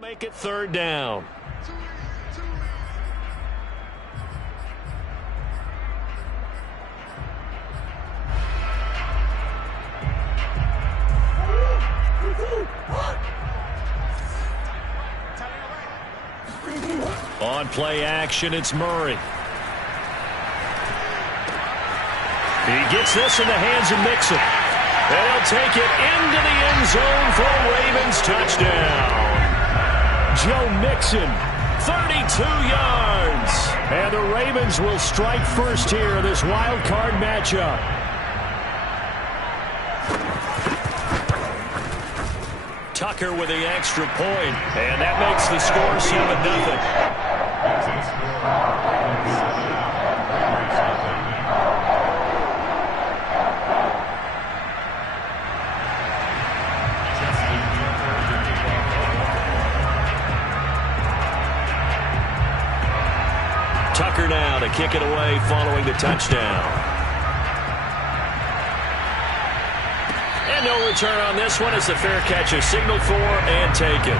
Make it third down. On play action, it's Murray. He gets this in the hands of Mixon. And he'll take it into the end zone for a Ravens touchdown. Joe Mixon, 32 yards. And the Ravens will strike first here in this wild card matchup. Tucker with the extra point, and that makes the score 7-0. Tucker now to kick it away following the touchdown. And no return on this one as the fair catch is signaled for and taken.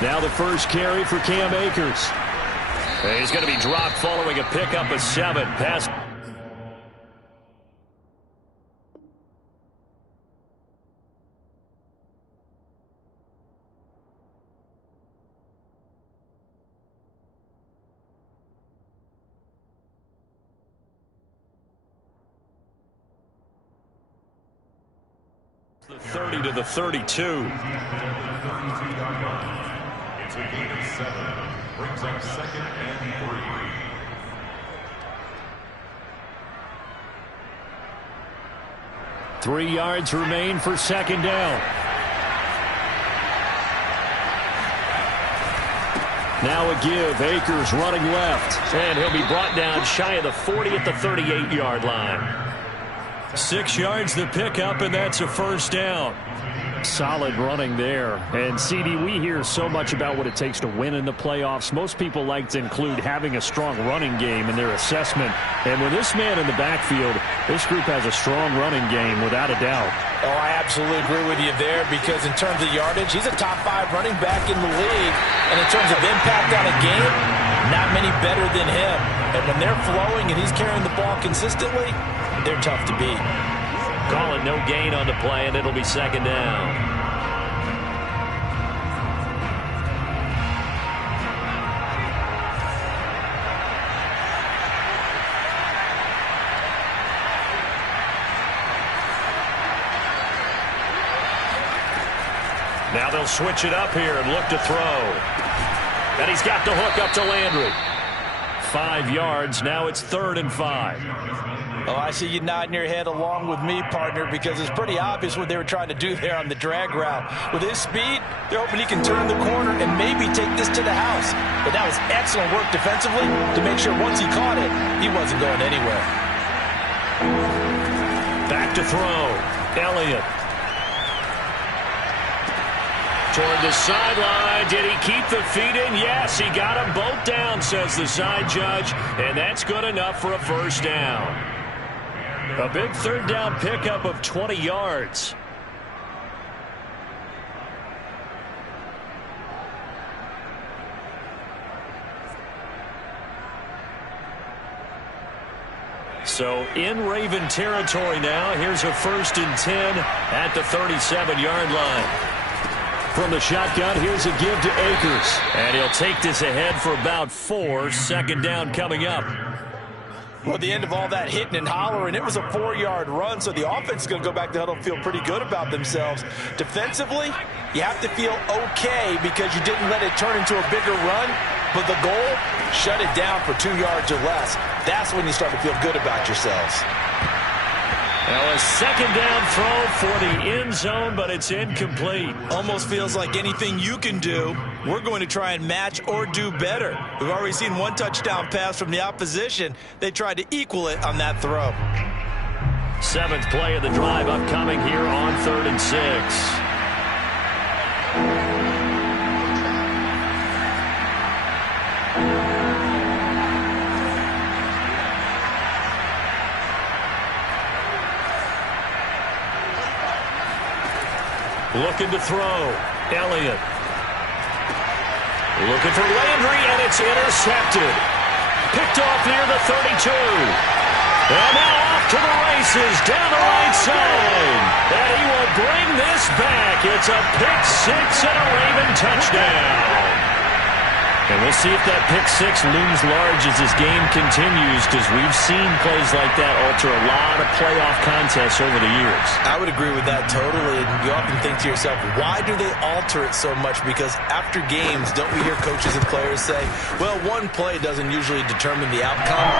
Now the first carry for Cam Akers. And he's going to be dropped following a pickup of 7. Pass. The 30 to the 32. It's a gain of 7. Brings up 2nd and 3. Three yards remain for second down. Now a give. Akers running left. And he'll be brought down shy of the 40 at the 38-yard line. 6 yards the pickup, and that's a first down. Solid running there. And, CD, we hear so much about what it takes to win in the playoffs. Most people like to include having a strong running game in their assessment. And with this man in the backfield, this group has a strong running game without a doubt. Oh, I absolutely agree with you there because in terms of yardage, he's a top 5 running back in the league. And in terms of impact on a game, not many better than him. And when they're flowing and he's carrying the ball consistently, they're tough to beat. Calling no gain on the play, and it'll be second down. Now they'll switch it up here and look to throw. And he's got the hook up to Landry. 5 yards. Now it's 3rd and 5. Oh, I see you nodding your head along with me, partner, because it's pretty obvious what they were trying to do there on the drag route. With his speed, they're hoping he can turn the corner and maybe take this to the house. But that was excellent work defensively to make sure once he caught it, he wasn't going anywhere. Back to throw. Elliott. Toward the sideline. Did he keep the feet in? Yes, he got them both down, says the side judge. And that's good enough for a first down. A big third down pickup of 20 yards. So in Raven territory now. Here's a 1st and 10 at the 37-yard line. From the shotgun, here's a give to Akers. And he'll take this ahead for about 4. Second down coming up. Well, at the end of all that hitting and hollering, it was a 4-yard run, so the offense is going to go back to huddle and feel pretty good about themselves. Defensively, you have to feel okay because you didn't let it turn into a bigger run, but the goal, shut it down for 2 yards or less. That's when you start to feel good about yourselves. Now a second down throw for the end zone, but it's incomplete. Almost feels like anything you can do, we're going to try and match or do better. We've already seen one touchdown pass from the opposition. They tried to equal it on that throw. 7th play of the drive upcoming here on 3rd and 6. Looking to throw. Elliott. Looking for Landry, and it's intercepted. Picked off near the 32. And now off to the races down the right side. And he will bring this back. It's a pick six and a Raven touchdown. And we'll see if that pick six looms large as this game continues, because we've seen plays like that alter a lot of playoff contests over the years. I would agree with that totally. And you often think to yourself, why do they alter it so much? Because after games, don't we hear coaches and players say, well, one play doesn't usually determine the outcome.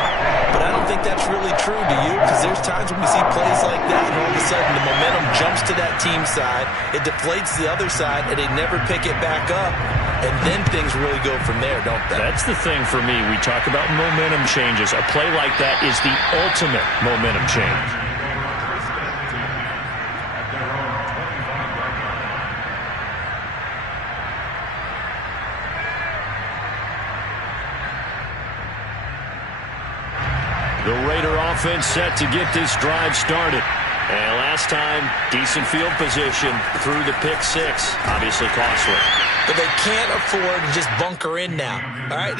But I don't think that's really true, do you? Because there's times when we see plays like that, and all of a sudden the momentum jumps to that team side, it deflates the other side, and they never pick it back up. And then things really go from there, don't they? That's the thing for me. We talk about momentum changes. A play like that is the ultimate momentum change. The Raider offense set to get this drive started. And last time, decent field position through the pick six. Obviously costly. But they can't afford to just bunker in now. All right,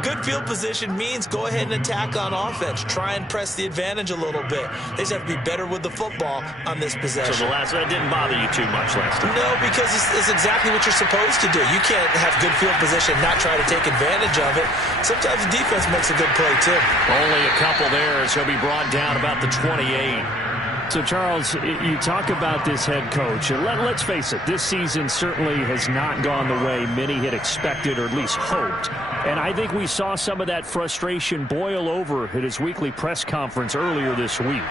good field position means go ahead and attack on offense. Try and press the advantage a little bit. They just have to be better with the football on this possession. So the last one didn't bother you too much last time? No, because it's exactly what you're supposed to do. You can't have good field position and not try to take advantage of it. Sometimes the defense makes a good play, too. Only a couple there as he'll be brought down about the 28. So, Charles, you talk about this head coach, and let's face it, this season certainly has not gone the way many had expected or at least hoped. And I think we saw some of that frustration boil over at his weekly press conference earlier this week.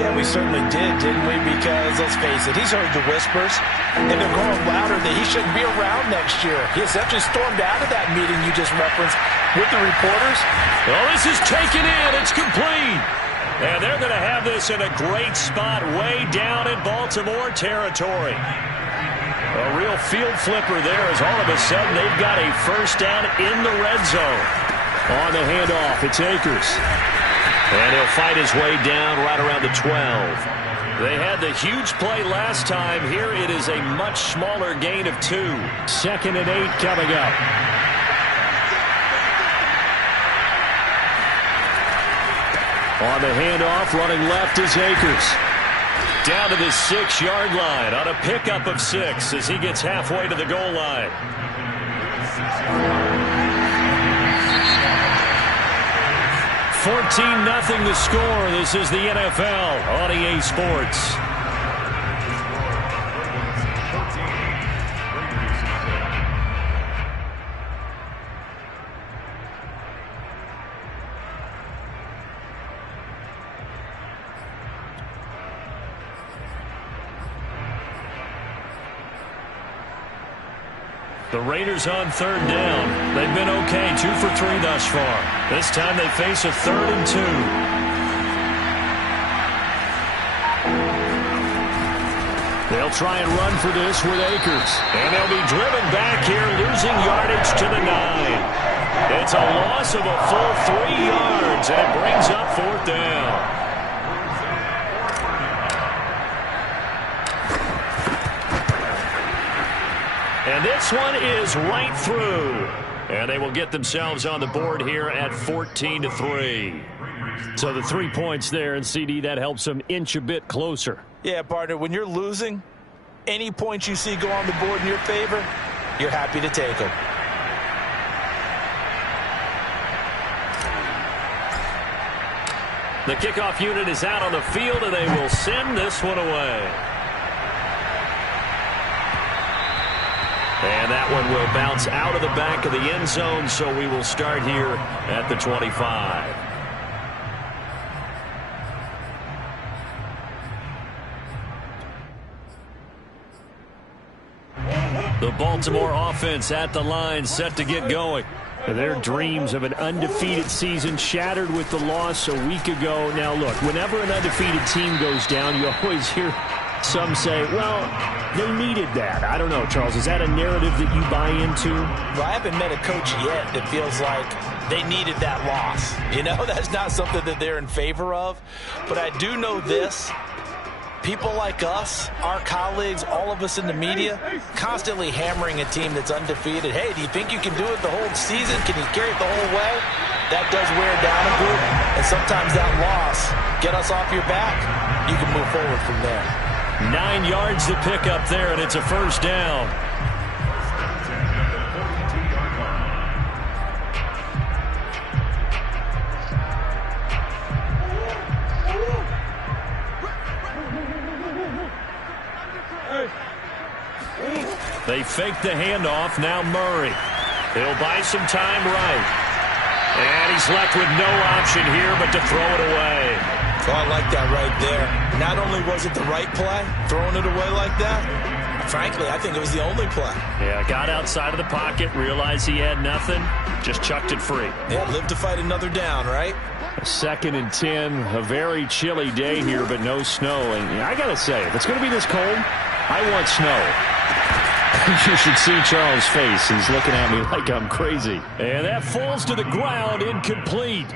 Yeah, we certainly did, didn't we? Because, let's face it, he's heard the whispers, and they're going louder that he shouldn't be around next year. He essentially stormed out of that meeting you just referenced with the reporters. Well, this is taken in. It's complete. And they're going to have this in a great spot way down in Baltimore territory. A real field flipper there as all of a sudden they've got a first down in the red zone. On the handoff, it's Akers. And he'll fight his way down right around the 12. They had the huge play last time. Here it is a much smaller gain of 2. 2nd and 8 coming up. On the handoff, running left is Akers. Down to the 6-yard line on a pickup of 6 as he gets halfway to the goal line. $14-0 the score. This is the NFL on EA Sports. The Raiders on 3rd down. They've been okay, 2 for 3 thus far. This time they face a 3rd and 2. They'll try and run for this with Akers. And they'll be driven back here, losing yardage to the 9. It's a loss of a full 3 yards, and it brings up 4th down. And this one is right through. And they will get themselves on the board here at 14-3. So the 3 points there, and CD, that helps them inch a bit closer. Yeah, partner, when you're losing, any points you see go on the board in your favor, you're happy to take them. The kickoff unit is out on the field, and they will send this one away. And that one will bounce out of the back of the end zone, so we will start here at the 25. The Baltimore offense at the line, set to get going. Their dreams of an undefeated season shattered with the loss a week ago. Now, look, whenever an undefeated team goes down, you always hear some say, well, they needed that. I don't know, Charles. Is that a narrative that you buy into? Well, I haven't met a coach yet that feels like they needed that loss. You know, that's not something that they're in favor of. But I do know this. People like us, our colleagues, all of us in the media, constantly hammering a team that's undefeated. Hey, do you think you can do it the whole season? Can you carry it the whole way? That does wear down a group. And sometimes that loss, get us off your back, you can move forward from there. 9 yards to pick up there, and it's a first down. They fake the handoff. Now Murray. He'll buy some time right. And he's left with no option here but to throw it away. Oh, I like that right there. Not only was it the right play, throwing it away like that, frankly, I think it was the only play. Yeah, got outside of the pocket, realized he had nothing, just chucked it free. Yeah, live to fight another down, right? 2nd and 10, a very chilly day here, but no snow. And I got to say, if it's going to be this cold, I want snow. You should see Charles' face. He's looking at me like I'm crazy. And that falls to the ground, incomplete.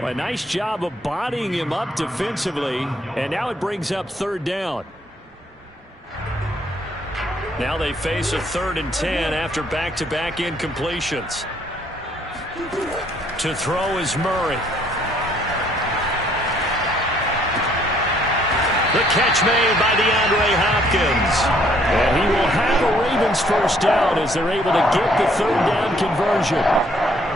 Well, a nice job of bodying him up defensively. And now it brings up 3rd down. Now they face a 3rd and 10 after back-to-back incompletions. To throw is Murray. The catch made by DeAndre Hopkins. And he will have a Ravens first down as they're able to get the 3rd down conversion.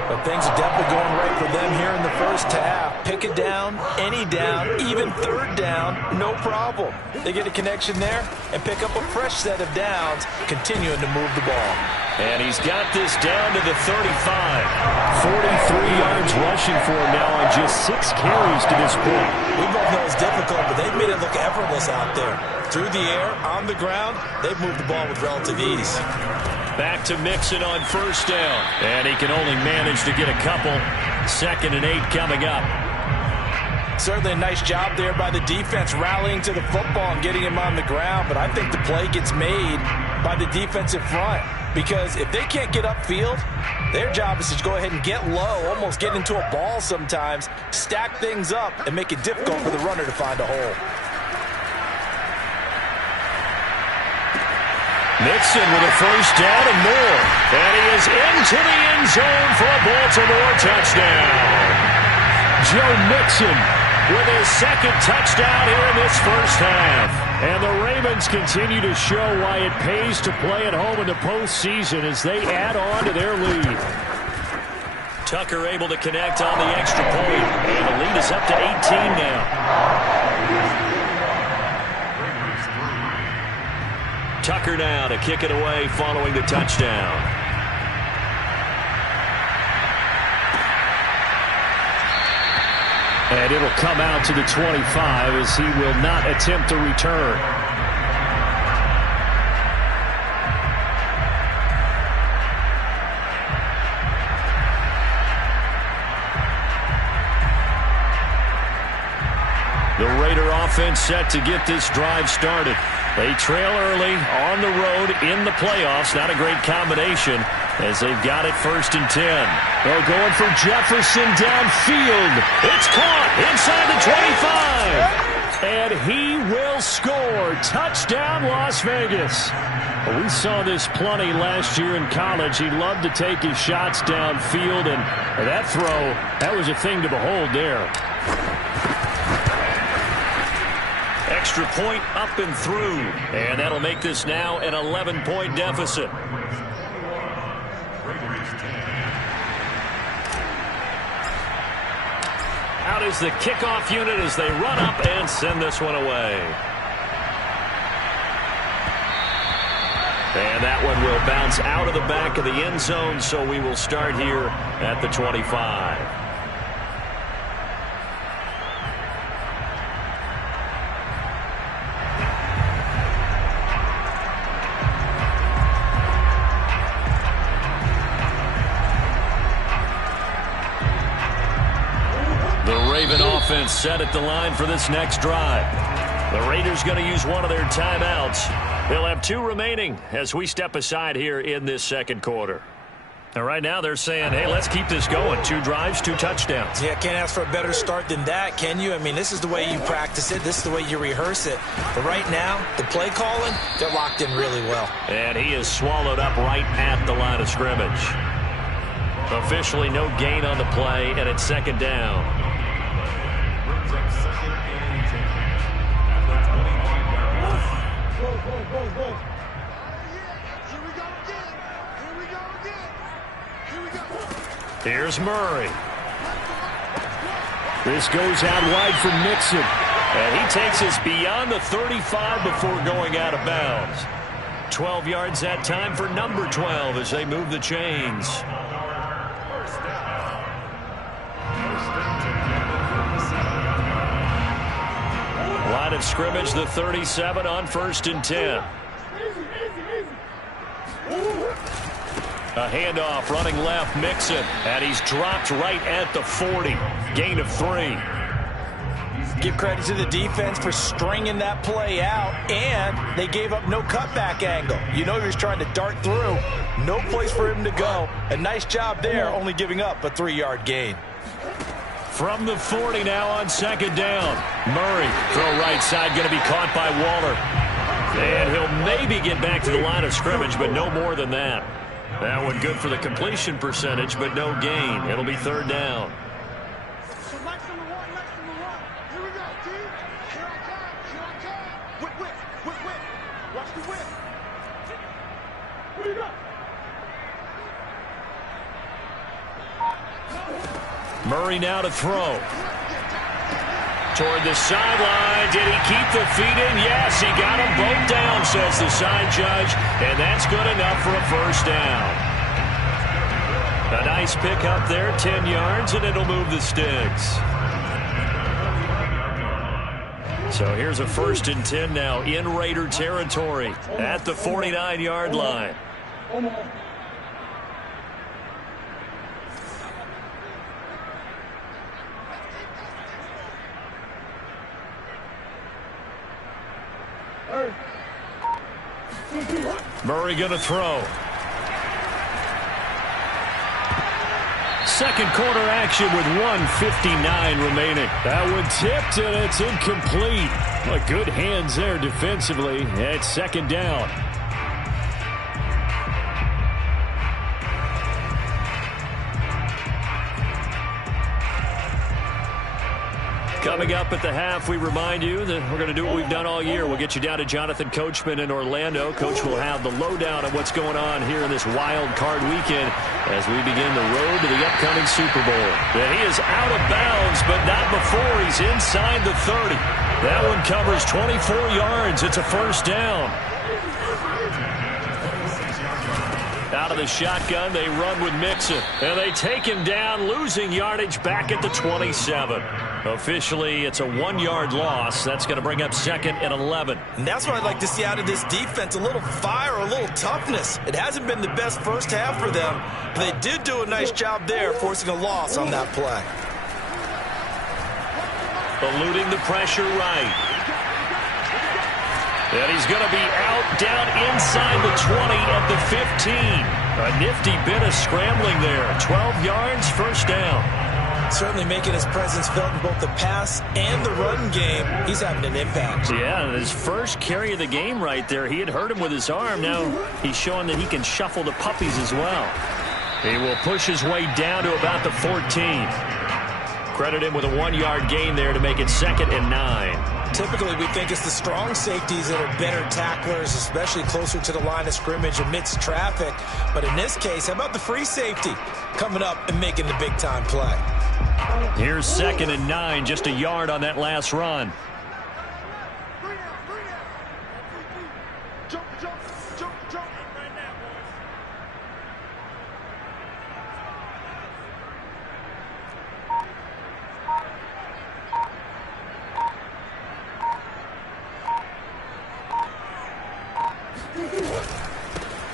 But things are definitely going right for them here in the first half. Pick it down, any down, even 3rd down, no problem. They get a connection there and pick up a fresh set of downs, continuing to move the ball. And he's got this down to the 35. 43 yards rushing for him now on just 6 carries to this point. We both know it's difficult, but they've made it look effortless out there. Through the air, on the ground, they've moved the ball with relative ease. Back to Mixon on first down. And he can only manage to get a couple. 2nd and 8 coming up. Certainly a nice job there by the defense rallying to the football and getting him on the ground. But I think the play gets made by the defensive front. Because if they can't get upfield, their job is to go ahead and get low, almost get into a ball sometimes, stack things up, and make it difficult for the runner to find a hole. Mixon with a first down and more. And he is into the end zone for a Baltimore touchdown. Joe Mixon with his 2nd touchdown here in this first half. And the Ravens continue to show why it pays to play at home in the postseason as they add on to their lead. Tucker able to connect on the extra point. And the lead is up to 18 now. Tucker now to kick it away following the touchdown. And it'll come out to the 25 as he will not attempt to return. The Raider offense set to get this drive started. They trail early on the road in the playoffs. Not a great combination as they've got it 1st and 10. They're going for Jefferson downfield. It's caught inside the 25. And he will score. Touchdown, Las Vegas. Well, we saw this plenty last year in college. He loved to take his shots downfield, and that throw, that was a thing to behold there. Extra point up and through. And that'll make this now an 11-point deficit. Out is the kickoff unit as they run up and send this one away. And that one will bounce out of the back of the end zone, so we will start here at the 25. And set at the line for this next drive. The Raiders going to use one of their timeouts. They'll have 2 remaining as we step aside here in this second quarter. And right now they're saying, hey, let's keep this going. 2 drives, 2 touchdowns. Yeah, can't ask for a better start than that, can you? I mean, this is the way you practice it. This is the way you rehearse it. But right now, the play calling, they're locked in really well. And he is swallowed up right at the line of scrimmage. Officially no gain on the play, and it's second down. Here's Murray. This goes out wide for Mixon. And he takes us beyond the 35 before going out of bounds. 12 yards that time for number 12 as they move the chains. Line of scrimmage, the 37 on 1st and 10. A handoff running left, Mixon, and he's dropped right at the 40. Gain of 3. Give credit to the defense for stringing that play out, and they gave up no cutback angle. You know he was trying to dart through. No place for him to go. A nice job there, only giving up a 3-yard gain. From the 40 now on second down. Murray, throw right side, going to be caught by Waller. And he'll maybe get back to the line of scrimmage, but no more than that. That one good for the completion percentage, but no gain. It'll be third down. Murray now to throw. Toward the sideline. Did he keep the feet in? Yes, he got them both down, says the side judge. And that's good enough for a first down. A nice pick up there, 10 yards, and it'll move the sticks. So here's a 1st and 10 now in Raider territory at the 49-yard line. Murray going to throw. Second quarter action with 1:59 remaining. That one tipped, and it's incomplete. Well, good hands there defensively. It's second down. Coming up at the half, we remind you that we're going to do what we've done all year. We'll get you down to Jonathan Coachman in Orlando. Coach will have the lowdown of what's going on here in this wild card weekend as we begin the road to the upcoming Super Bowl. And he is out of bounds, but not before he's inside the 30. That one covers 24 yards. It's a first down. Out of the shotgun, they run with Mixon. And they take him down, losing yardage back at the 27. Officially, it's a 1-yard loss. That's going to bring up 2nd and 11. And that's what I'd like to see out of this defense, a little fire, a little toughness. It hasn't been the best first half for them, but they did do a nice job there, forcing a loss on that play. Eluding the pressure right. And he's going to be out down inside the 20 at the 15. A nifty bit of scrambling there. 12 yards, first down. Certainly making his presence felt in both the pass and the run game. He's having an impact. Yeah, his first carry of the game right there. He had hurt him with his arm. Now he's showing that he can shuffle the puppies as well. He will push his way down to about the 14. Credit him with a 1-yard gain there to make it 2nd and 9. Typically, we think it's the strong safeties that are better tacklers, especially closer to the line of scrimmage amidst traffic. But in this case, how about the free safety coming up and making the big-time play? Here's 2nd and 9, just a yard on that last run.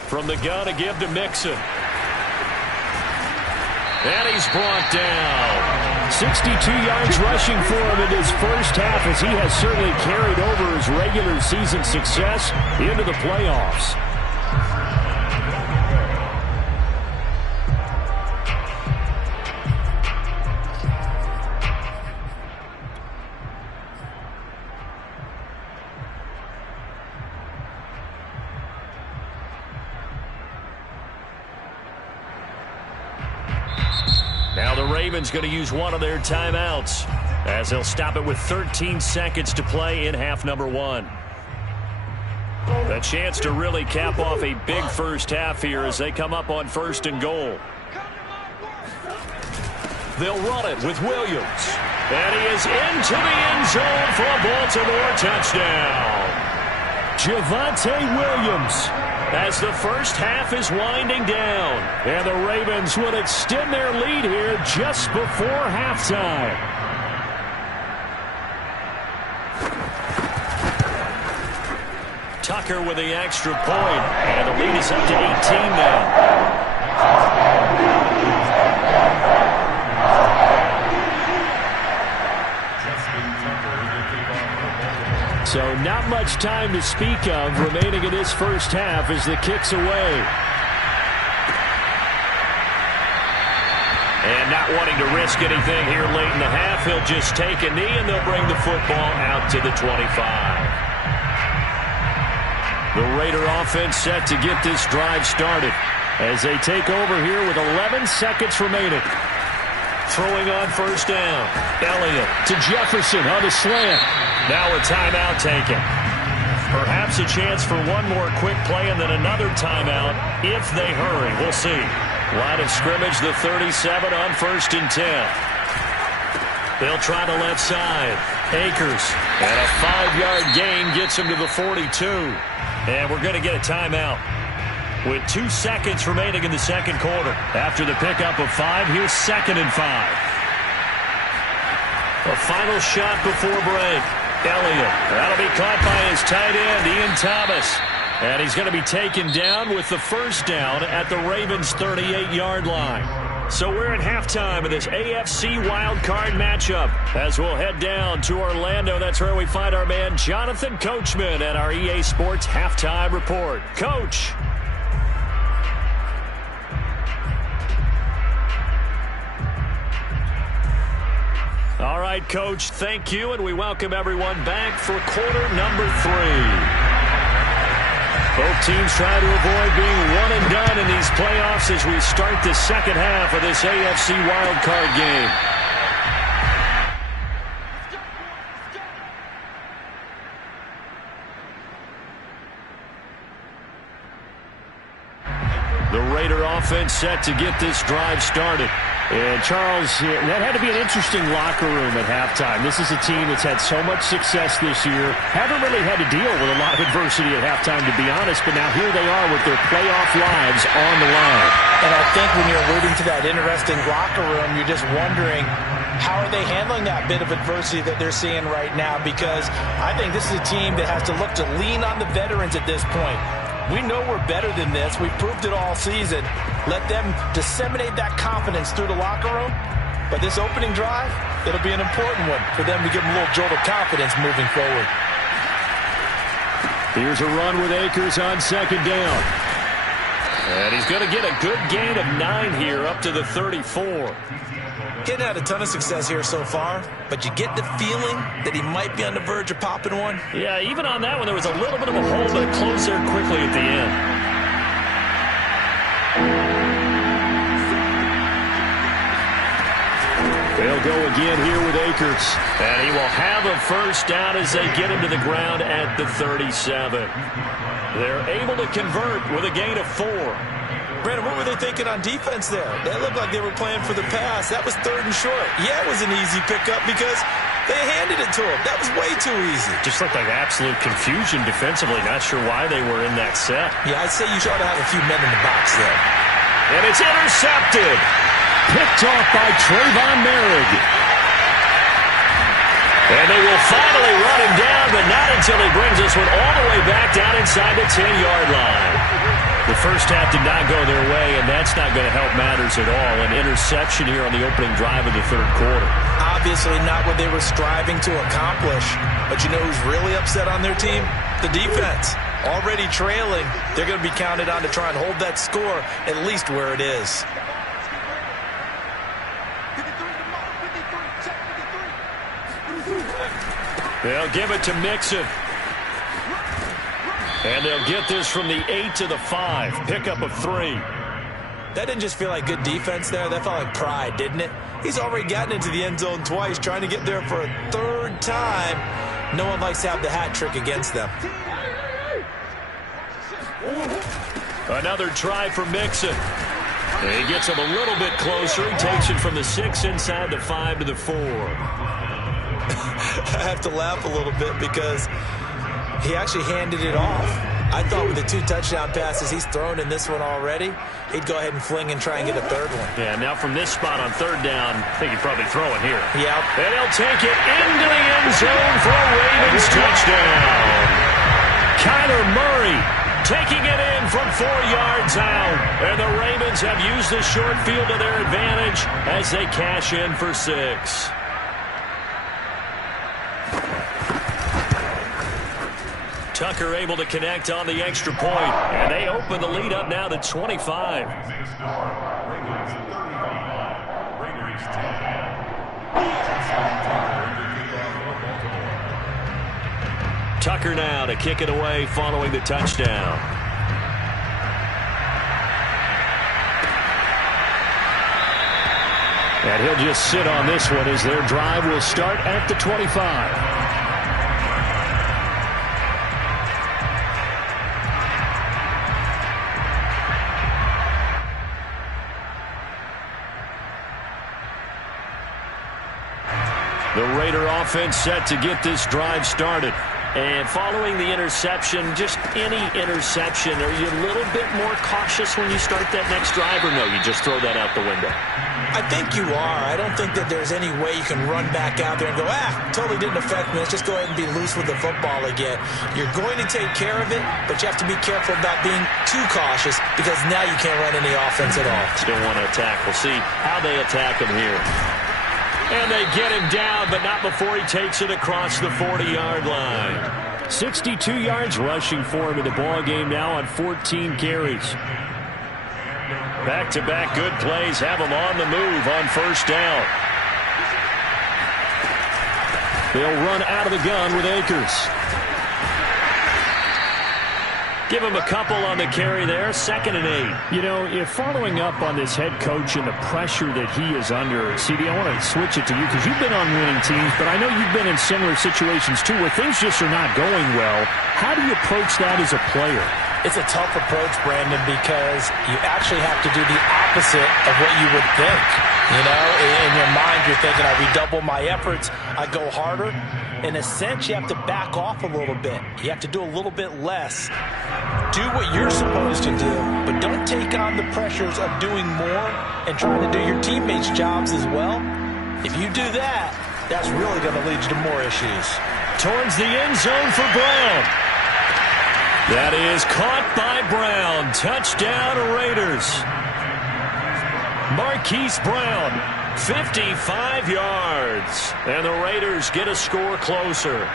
From the gun, a give to Mixon. And he's brought down. 62 yards rushing for him in his first half, as he has certainly carried over his regular season success into the playoffs. Now the Ravens going to use one of their timeouts, as they'll stop it with 13 seconds to play in half number one. A chance to really cap off a big first half here as they come up on 1st and goal. They'll run it with Williams. And he is into the end zone for a Baltimore touchdown. Javonte Williams, as the first half is winding down. And the Ravens would extend their lead here just before halftime. Tucker with the extra point, and the lead is up to 18 now. So not much time to speak of remaining in this first half as the kick's away. And not wanting to risk anything here late in the half, he'll just take a knee and they'll bring the football out to the 25. The Raider offense set to get this drive started as they take over here with 11 seconds remaining. Throwing on first down. Elliott to Jefferson on the slant. Now a timeout taken. Perhaps a chance for one more quick play and then another timeout if they hurry. We'll see. Line of scrimmage, the 37 on 1st and 10. They'll try the left side. Akers. And a 5-yard gain gets him to the 42. And we're going to get a timeout with 2 seconds remaining in the second quarter. After the pickup of 5, here's 2nd and 5. A final shot before break. Elliott. That'll be caught by his tight end, Ian Thomas. And he's going to be taken down with the first down at the Ravens' 38-yard line. So we're at halftime of this AFC wildcard matchup as we'll head down to Orlando. That's where we find our man Jonathan Coachman at our EA Sports Halftime Report. Coach. All right, Coach, thank you, and we welcome everyone back for quarter number 3. Both teams try to avoid being one and done in these playoffs as we start the second half of this AFC wildcard game. The Raider offense set to get this drive started. And, Charles, that had to be an interesting locker room at halftime. This is a team that's had so much success this year. Haven't really had to deal with a lot of adversity at halftime, to be honest. But now here they are with their playoff lives on the line. And I think when you're alluding to that interesting locker room, you're just wondering, how are they handling that bit of adversity that they're seeing right now? Because I think this is a team that has to look to lean on the veterans at this point. We know we're better than this. We've proved it all season. Let them disseminate that confidence through the locker room. But this opening drive, it'll be an important one for them to give them a little jolt of confidence moving forward. Here's a run with Akers on 2nd down. And he's going to get a good gain of 9 here up to the 34. Getting had a ton of success here so far, but you get the feeling that he might be on the verge of popping one. Yeah, even on that one, there was a little bit of a hole, but it closed there quickly at the end. They'll go again here with Akers. And he will have a first down as they get him to the ground at the 37. They're able to convert with a gain of 4. Brandon, what were they thinking on defense there? That looked like they were playing for the pass. That was 3rd and short. Yeah, it was an easy pickup because they handed it to him. That was way too easy. Just looked like absolute confusion defensively. Not sure why they were in that set. Yeah, I'd say you ought to have a few men in the box there. And it's intercepted. Picked off by Trayvon Merrick. And they will finally run him down, but not until he brings this one all the way back down inside the 10-yard line. The first half did not go their way, and that's not going to help matters at all. An interception here on the opening drive of the third quarter. Obviously not what they were striving to accomplish. But you know who's really upset on their team? The defense. Already trailing, they're going to be counted on to try and hold that score at least where it is. They'll give it to Mixon. And they'll get this from the 8 to the 5. Pickup of 3. That didn't just feel like good defense there. That felt like pride, didn't it? He's already gotten into the end zone twice, trying to get there for a third time. No one likes to have the hat trick against them. Another try for Mixon. He gets him a little bit closer. He takes it from the 6 inside the 5 to the 4. I have to laugh a little bit because he actually handed it off. I thought with the 2 touchdown passes he's thrown in this one already, he'd go ahead and fling and try and get a third one. Yeah, now from this spot on third down, I think he'd probably throw it here. Yeah. And he'll take it into the end zone for a Ravens touchdown. Kyler Murray taking it in from 4 yards out. And the Ravens have used the short field to their advantage as they cash in for 6. Tucker able to connect on the extra point, and they open the lead up now to 25. Tucker now to kick it away following the touchdown. And he'll just sit on this one as their drive will start at the 25. The Raider offense set to get this drive started. And following the interception, just any interception, are you a little bit more cautious when you start that next drive, or no, you just throw that out the window? I think you are. I don't think that there's any way you can run back out there and go, totally didn't affect me. Let's just go ahead and be loose with the football again. You're going to take care of it, but you have to be careful about being too cautious because now you can't run any offense at all. Still want to attack. We'll see how they attack him here. And they get him down, but not before he takes it across the 40-yard line. 62 yards rushing for him in the ballgame now on 14 carries. Back-to-back good plays have him on the move on first down. They'll run out of the gun with Akers. Give him a couple on the carry there, 2nd and 8. You know, if following up on this head coach and the pressure that he is under, CD, I want to switch it to you because you've been on winning teams, but I know you've been in similar situations too where things just are not going well. How do you approach that as a player? It's a tough approach, Brandon, because you actually have to do the opposite of what you would think. You know, in your mind, you're thinking, I redouble my efforts, I go harder. In a sense, you have to back off a little bit. You have to do a little bit less. Do what you're supposed to do, but don't take on the pressures of doing more and trying to do your teammates' jobs as well. If you do that, that's really going to lead you to more issues. Towards the end zone for Brown. That is caught by Brown. Touchdown Raiders. Marquise Brown, 55 yards. And the Raiders get a score closer.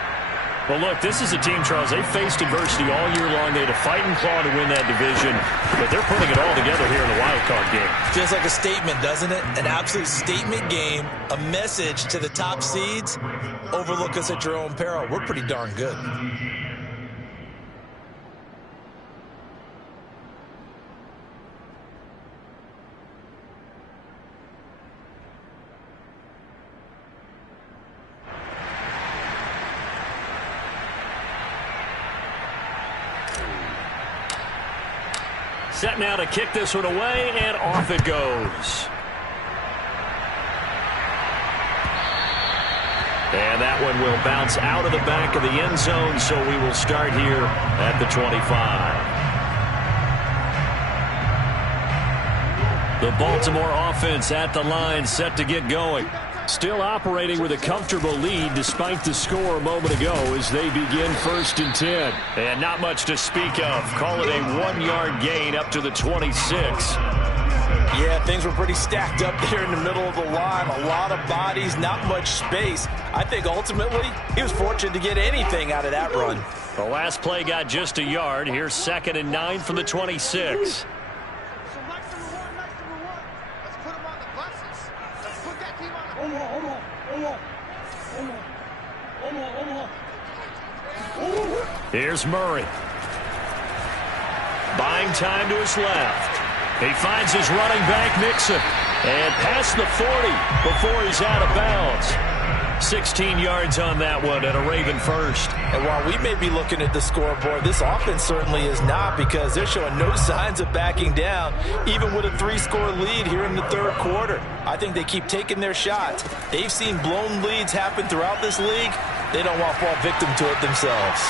Well, look, this is a team, Charles, they faced adversity all year long. They had to fight and claw to win that division, but they're putting it all together here in the wild card game. Feels like a statement, doesn't it? An absolute statement game, a message to the top seeds. Overlook us at your own peril. We're pretty darn good. Set now to kick this one away, and off it goes. And that one will bounce out of the back of the end zone, so we will start here at the 25. The Baltimore offense at the line, set to get going. Still operating with a comfortable lead despite the score a moment ago as they begin 1st and 10. And not much to speak of. Call it a 1-yard gain up to the 26. Yeah, things were pretty stacked up there in the middle of the line. A lot of bodies, not much space. I think ultimately he was fortunate to get anything out of that run. The last play got just a yard. Here's 2nd and 9 from the 26. Here's Murray. Buying time to his left. He finds his running back, Mixon. And past the 40 before he's out of bounds. 16 yards on that one and a Raven first. And while we may be looking at the scoreboard, this offense certainly is not, because they're showing no signs of backing down, even with a 3-score lead here in the 3rd quarter. I think they keep taking their shots. They've seen blown leads happen throughout this league. They don't want to fall victim to it themselves.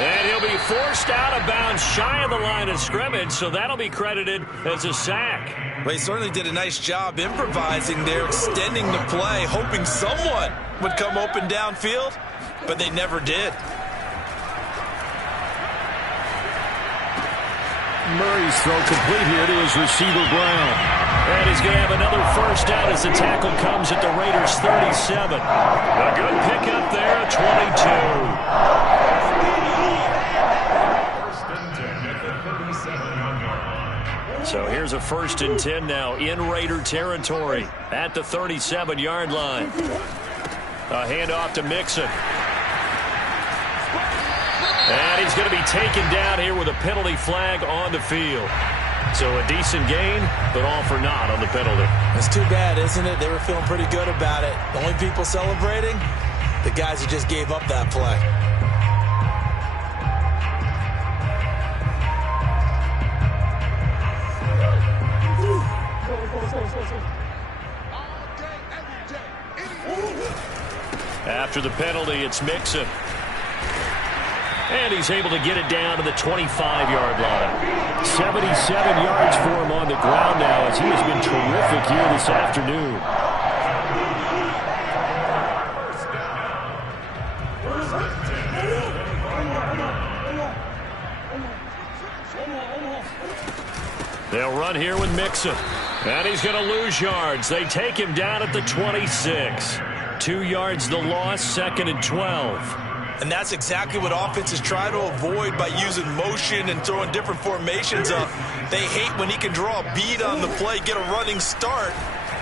And he'll be forced out of bounds shy of the line of scrimmage, so that'll be credited as a sack. Well, he certainly did a nice job improvising there, extending the play, hoping someone would come open downfield, but they never did. Murray's throw complete here to his receiver, Brown. And he's going to have another first down as the tackle comes at the Raiders' 37. A good pickup there at 22. So here's a 1st and 10 now in Raider territory at the 37-yard line. A handoff to Mixon. And he's going to be taken down here with a penalty flag on the field. So a decent gain, but all for naught on the penalty. It's too bad, isn't it? They were feeling pretty good about it. The only people celebrating, the guys who just gave up that play. After the penalty, it's Mixon. And he's able to get it down to the 25-yard line. 77 yards for him on the ground now, as he has been terrific here this afternoon. They'll run here with Mixon. And he's going to lose yards. They take him down at the 26. 2 yards the loss, 2nd and 12. And that's exactly what offenses try to avoid by using motion and throwing different formations up. They hate when he can draw a bead on the play, get a running start,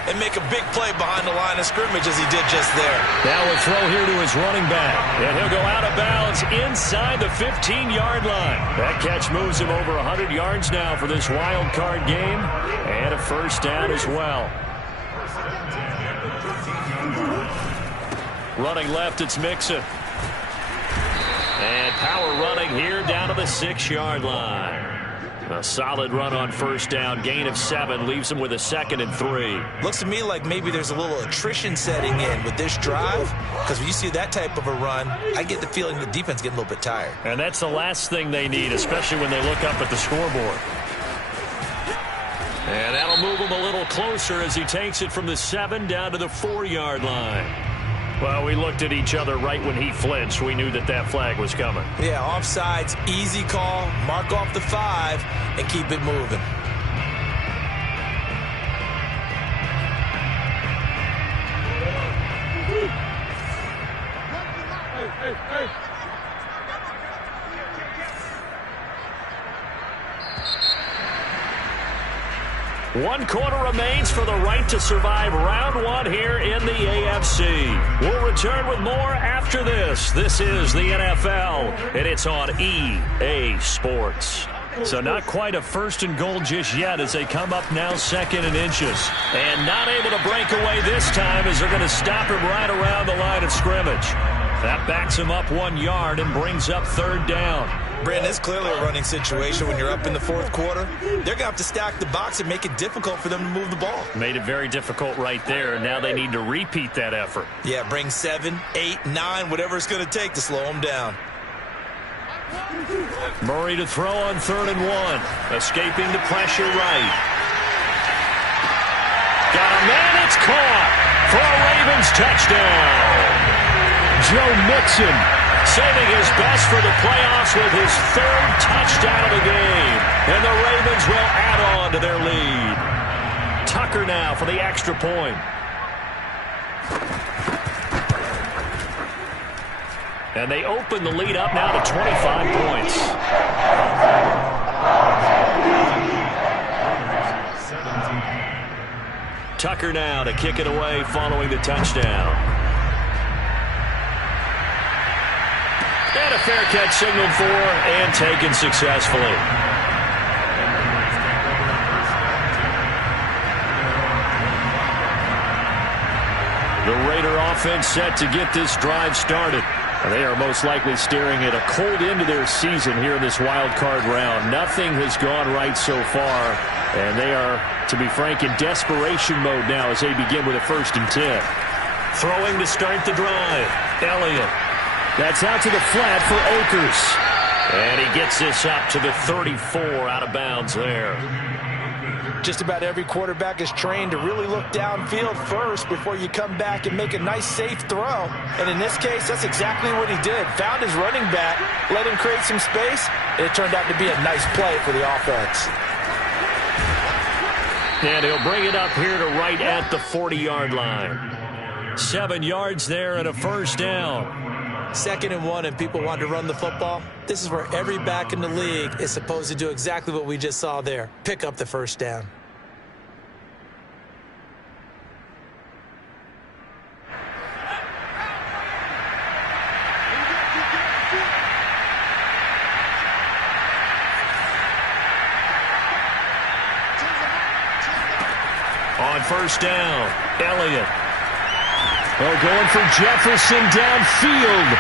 and make a big play behind the line of scrimmage as he did just there. Now a throw here to his running back. And he'll go out of bounds inside the 15-yard line. That catch moves him over 100 yards now for this wild card game. And a first down as well. Running left, it's Mixon. And power running here down to the 6-yard line. A solid run on first down. Gain of 7 leaves him with a 2nd and 3. Looks to me like maybe there's a little attrition setting in with this drive, because when you see that type of a run, I get the feeling the defense getting a little bit tired. And that's the last thing they need, especially when they look up at the scoreboard. And that'll move him a little closer as he takes it from the 7 down to the 4-yard line. Well, we looked at each other right when he flinched. We knew that that flag was coming. Yeah, offsides, easy call, mark off the 5, and keep it moving. Hey. 1 quarter remains for the right to survive round 1 here in the AFC. We'll return with more after this. This is the NFL, and it's on EA Sports. So not quite a 1st and goal just yet as they come up now 2nd and inches. And not able to break away this time as they're going to stop him right around the line of scrimmage. That backs him up 1 yard and brings up 3rd down. Brandon, it's clearly a running situation when you're up in the 4th quarter. They're going to have to stack the box and make it difficult for them to move the ball. Made it very difficult right there. Now they need to repeat that effort. Yeah, bring 7, 8, 9, whatever it's going to take to slow them down. Murray to throw on 3rd and 1. Escaping the pressure right. Got a man, it's caught. for a Ravens touchdown. Joe Mixon saving his best for the playoffs with his third touchdown of the game. And the Ravens will add on to their lead. Tucker now for the extra point. And they open the lead up now to 25 points. Tucker now to kick it away following the touchdown. And a fair catch signaled for and taken successfully. The Raider offense set to get this drive started. They are most likely staring at a cold end to their season here in this wild card round. Nothing has gone right so far, and they are, to be frank, in desperation mode now as they begin with a 1st and 10. Throwing to start the drive. Elliott. That's out to the flat for Akers. And he gets this up to the 34 out of bounds there. Just about every quarterback is trained to really look downfield first before you come back and make a nice, safe throw. And in this case, that's exactly what he did. Found his running back, let him create some space, and it turned out to be a nice play for the offense. And he'll bring it up here to right at the 40-yard line. 7 yards there and a 1st down. 2nd and 1 and people want to run the football. This is where every back in the league is supposed to do exactly what we just saw there. Pick up the 1st down. On 1st down, Elliott. Oh, going for Jefferson downfield.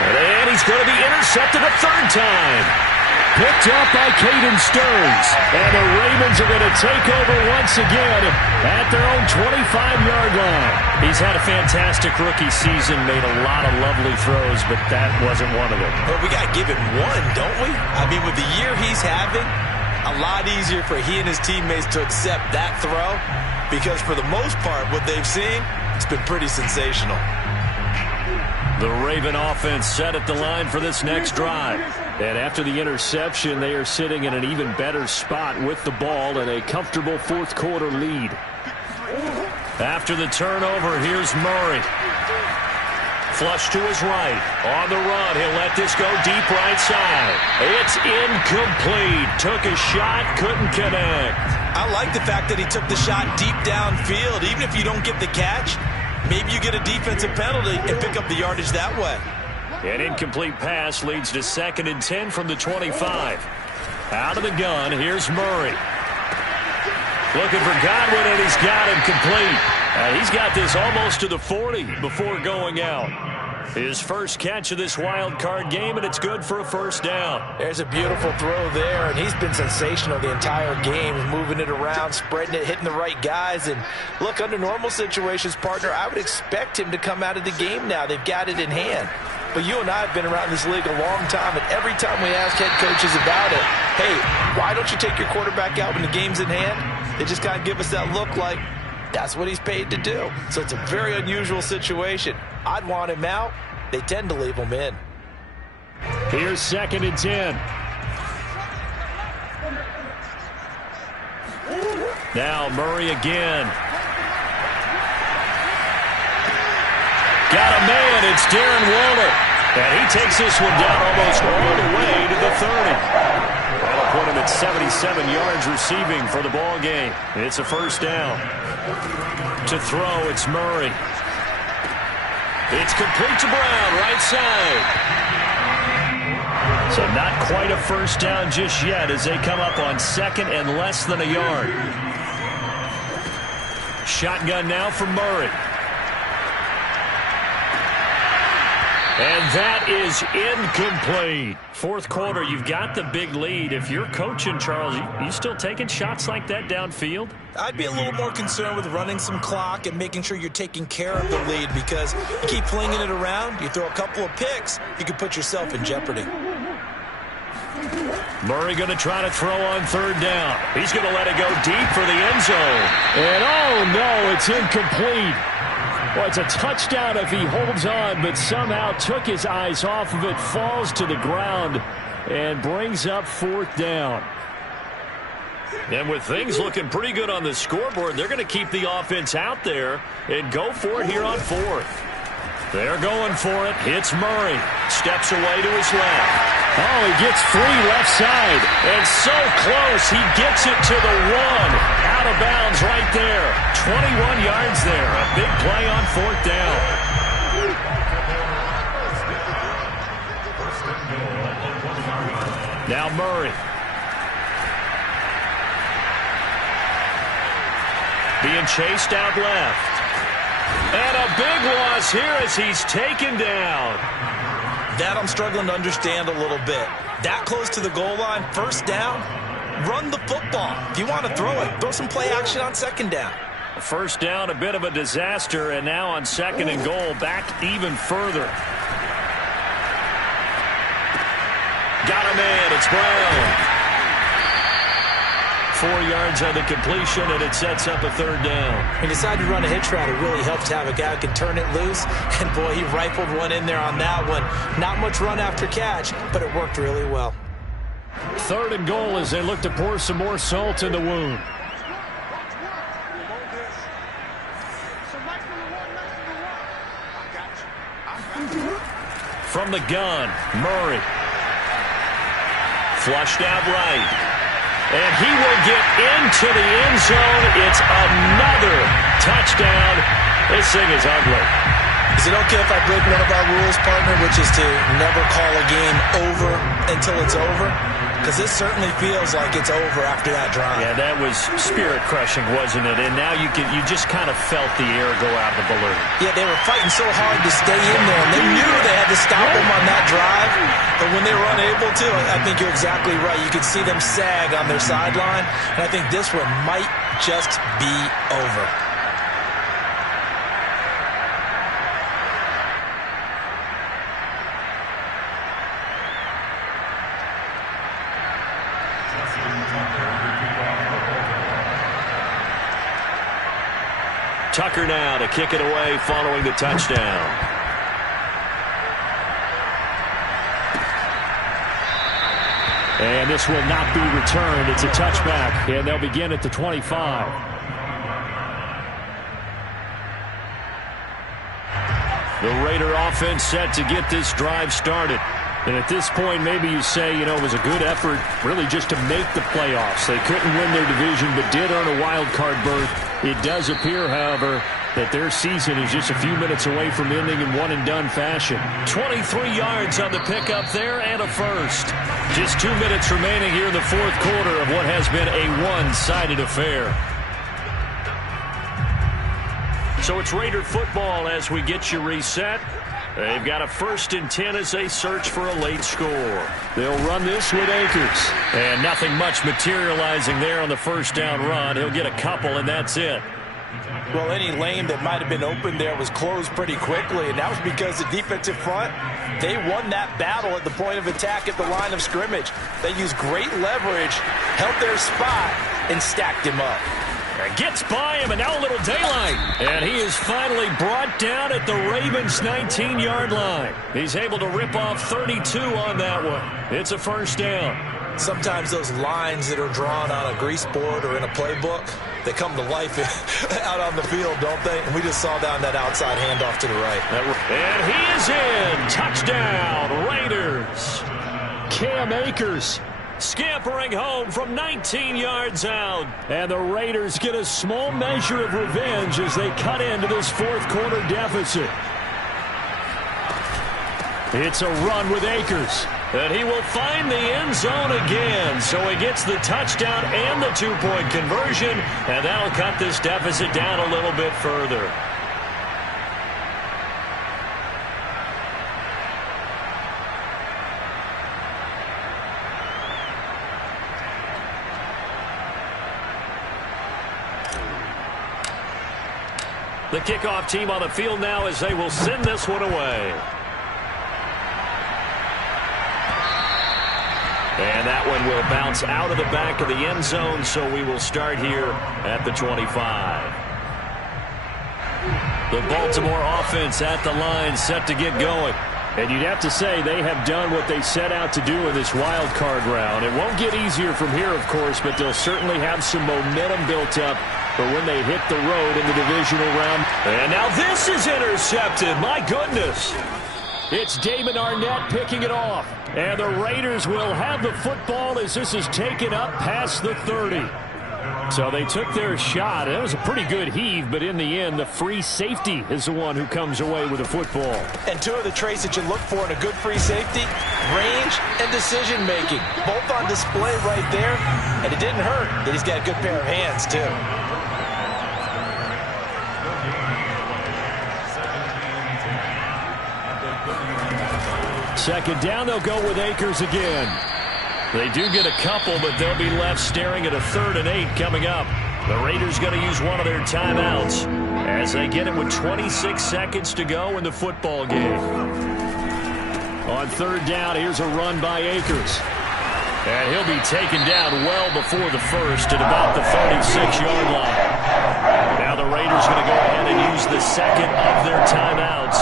And he's going to be intercepted a 3rd time. Picked up by Caden Stearns. And the Ravens are going to take over once again at their own 25-yard line. He's had a fantastic rookie season, made a lot of lovely throws, but that wasn't one of them. But we got to give him one, don't we? I mean, with the year he's having, a lot easier for he and his teammates to accept that throw because for the most part, what they've seen, it's been pretty sensational. The Raven offense set at the line for this next drive. And after the interception, they are sitting in an even better spot with the ball and a comfortable 4th quarter lead. After the turnover, here's Murray. Flush to his right. On the run, he'll let this go deep right side. It's incomplete. Took a shot, couldn't connect. I like the fact that he took the shot deep downfield. Even if you don't get the catch, maybe you get a defensive penalty and pick up the yardage that way. An incomplete pass leads to 2nd and 10 from the 25. Out of the gun, here's Murray. Looking for Godwin, and he's got him complete. He's got this almost to the 40 before going out. His first catch of this wild card game, and it's good for a 1st down. There's a beautiful throw there, and he's been sensational the entire game, moving it around, spreading it, hitting the right guys. And look, under normal situations, partner, I would expect him to come out of the game now. They've got it in hand. But you and I have been around this league a long time, and every time we ask head coaches about it, hey, why don't you take your quarterback out when the game's in hand? They just kind of give us that look like that's what he's paid to do. So it's a very unusual situation. I'd want him out. They tend to leave him in. Here's 2nd and 10. Now Murray again. Got a man. It's Darren Waller. And he takes this one down almost all the way to the 30. That'll put him at 77 yards receiving for the ball game. It's a 1st down. To throw, it's Murray. It's complete to Brown, right side. So not quite a 1st down just yet as they come up on 2nd and less than a yard. Shotgun now for Murray. And that is incomplete. 4th quarter, you've got the big lead. If you're coaching, Charles, you still taking shots like that downfield? I'd be a little more concerned with running some clock and making sure you're taking care of the lead because you keep flinging it around, you throw a couple of picks, you could put yourself in jeopardy. Murray going to try to throw on 3rd down. He's going to let it go deep for the end zone. And oh no, it's incomplete. Well, it's a touchdown if he holds on, but somehow took his eyes off of it, falls to the ground, and brings up 4th down. And with things looking pretty good on the scoreboard, they're going to keep the offense out there and go for it here on 4th. They're going for it. Hits Murray. Steps away to his left. Oh, he gets free left side. And so close. He gets it to the 1. Out of bounds right there. 21 yards there. A big play on 4th down. Now Murray. Being chased out left. And a big loss here as he's taken down. That I'm struggling to understand a little bit. That close to the goal line, 1st down, run the football. If you want to throw it, throw some play action on 2nd down. 1st down, a bit of a disaster, and now on 2nd and goal, back even further. Got him in. It's Brown. 4 yards on the completion, and it sets up a 3rd down. He decided to run a hitch route. It really helped to have a guy who can turn it loose. And, boy, he rifled one in there on that one. Not much run after catch, but it worked really well. 3rd and goal as they look to pour some more salt in the wound. From the gun, Murray. Flushed out right. And he will get into the end zone. It's another touchdown. This thing is ugly. Is it okay if I break one of our rules, partner, which is to never call a game over until it's over? Because this certainly feels like it's over after that drive. Yeah, that was spirit-crushing, wasn't it? And now you just kind of felt the air go out of the balloon. Yeah, they were fighting so hard to stay in there, and they knew they had to stop them on that drive. But when they were unable to, I think you're exactly right. You could see them sag on their sideline, and I think this one might just be over. Tucker now to kick it away following the touchdown. And this will not be returned. It's a touchback, and they'll begin at the 25. The Raider offense set to get this drive started. And at this point, maybe you say, you know, it was a good effort really just to make the playoffs. They couldn't win their division but did earn a wild card berth. It does appear, however, that their season is just a few minutes away from ending in one-and-done fashion. 23 yards on the pickup there and a first. Just 2 minutes remaining here in the 4th quarter of what has been a one-sided affair. So it's Raider football as we get you reset. They've got a 1st and 10 as they search for a late score. They'll run this with Akers. And nothing much materializing there on the 1st down run. He'll get a couple, and that's it. Well, any lane that might have been open there was closed pretty quickly, and that was because the defensive front, they won that battle at the point of attack at the line of scrimmage. They used great leverage, held their spot, and stacked him up. Gets by him, and now a little daylight. And he is finally brought down at the Ravens' 19-yard line. He's able to rip off 32 on that one. It's a 1st down. Sometimes those lines that are drawn on a grease board or in a playbook, they come to life out on the field, don't they? And we just saw down that outside handoff to the right. And he is in. Touchdown, Raiders. Cam Akers scampering home from 19 yards out. And the Raiders get a small measure of revenge as they cut into this 4th quarter deficit. It's a run with Akers. And he will find the end zone again. So he gets the touchdown and the 2-point conversion. And that'll cut this deficit down a little bit further. The kickoff team on the field now as they will send this one away. And that one will bounce out of the back of the end zone, so we will start here at the 25. The Baltimore offense at the line, set to get going. And you'd have to say they have done what they set out to do in this wild card round. It won't get easier from here, of course, but they'll certainly have some momentum built up for when they hit the road in the divisional round. And now this is intercepted. My goodness. It's Damon Arnett picking it off. And the Raiders will have the football as this is taken up past the 30. So they took their shot. It was a pretty good heave, but in the end, the free safety is the one who comes away with the football. And two of the traits that you look for in a good free safety, range and decision-making. Both on display right there, and it didn't hurt that he's got a good pair of hands, too. Second down, they'll go with Akers again. They do get a couple, but they'll be left staring at a 3rd and 8 coming up. The Raiders going to use one of their timeouts as they get it with 26 seconds to go in the football game. On 3rd down, here's a run by Akers. And he'll be taken down well before the first at about the 36-yard line. Now the Raiders going to go ahead and use the second of their timeouts,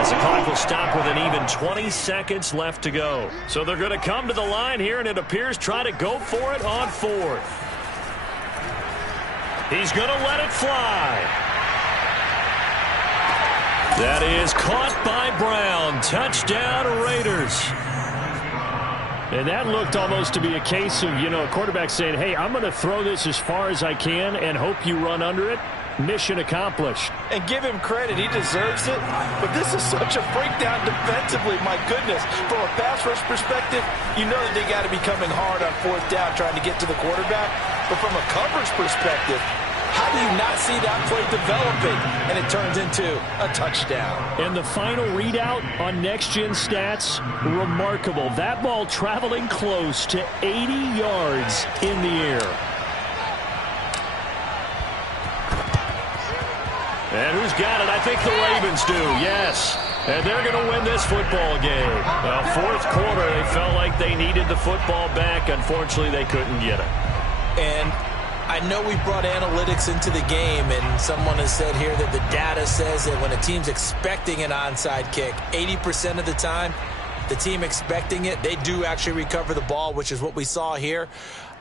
as the clock will stop with an even 20 seconds left to go. So they're going to come to the line here, and it appears try to go for it on 4th. He's going to let it fly. That is caught by Brown. Touchdown, Raiders. And that looked almost to be a case of, a quarterback saying, hey, I'm going to throw this as far as I can and hope you run under it. Mission accomplished. And give him credit. He deserves it. But this is such a breakdown defensively. My goodness. From a pass rush perspective, you know that they got to be coming hard on 4th down trying to get to the quarterback. But from a coverage perspective, how do you not see that play developing? And it turns into a touchdown. And the final readout on next-gen stats, remarkable. That ball traveling close to 80 yards in the air. And who's got it? I think the Ravens do, yes. And they're going to win this football game. Well, 4th quarter, they felt like they needed the football back. Unfortunately, they couldn't get it. And I know we brought analytics into the game, and someone has said here that the data says that when a team's expecting an onside kick, 80% of the time, the team expecting it, they do actually recover the ball, which is what we saw here.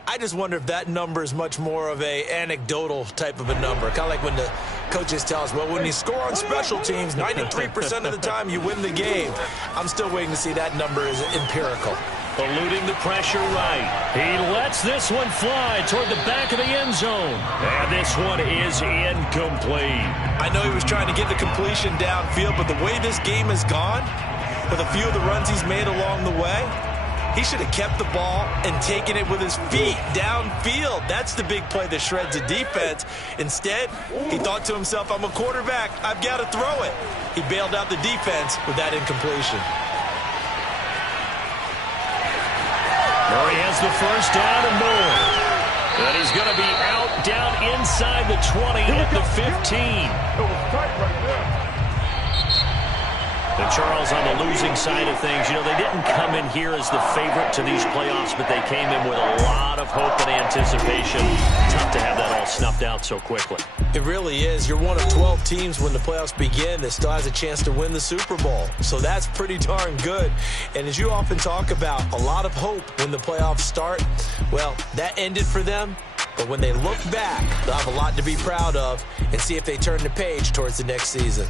I just wonder if that number is much more of a anecdotal type of a number. Kind of like when the coaches tell us, well, when you score on special teams, 93% of the time you win the game. I'm still waiting to see that number is empirical. Eluding the pressure right. He lets this one fly toward the back of the end zone. And this one is incomplete. I know he was trying to get the completion downfield, but the way this game has gone, with a few of the runs he's made along the way, he should have kept the ball and taken it with his feet downfield. That's the big play that shreds the defense. Instead, he thought to himself, I'm a quarterback. I've got to throw it. He bailed out the defense with that incompletion. Murray has the first down and more. And he's going to be out down inside the 20 at the 15. It was tight right there. And Charles, on the losing side of things, they didn't come in here as the favorite to these playoffs, but they came in with a lot of hope and anticipation. Tough to have that all snuffed out so quickly. It really is. You're one of 12 teams when the playoffs begin that still has a chance to win the Super Bowl. So that's pretty darn good. And as you often talk about, a lot of hope when the playoffs start. Well, that ended for them. But when they look back, they'll have a lot to be proud of and see if they turn the page towards the next season.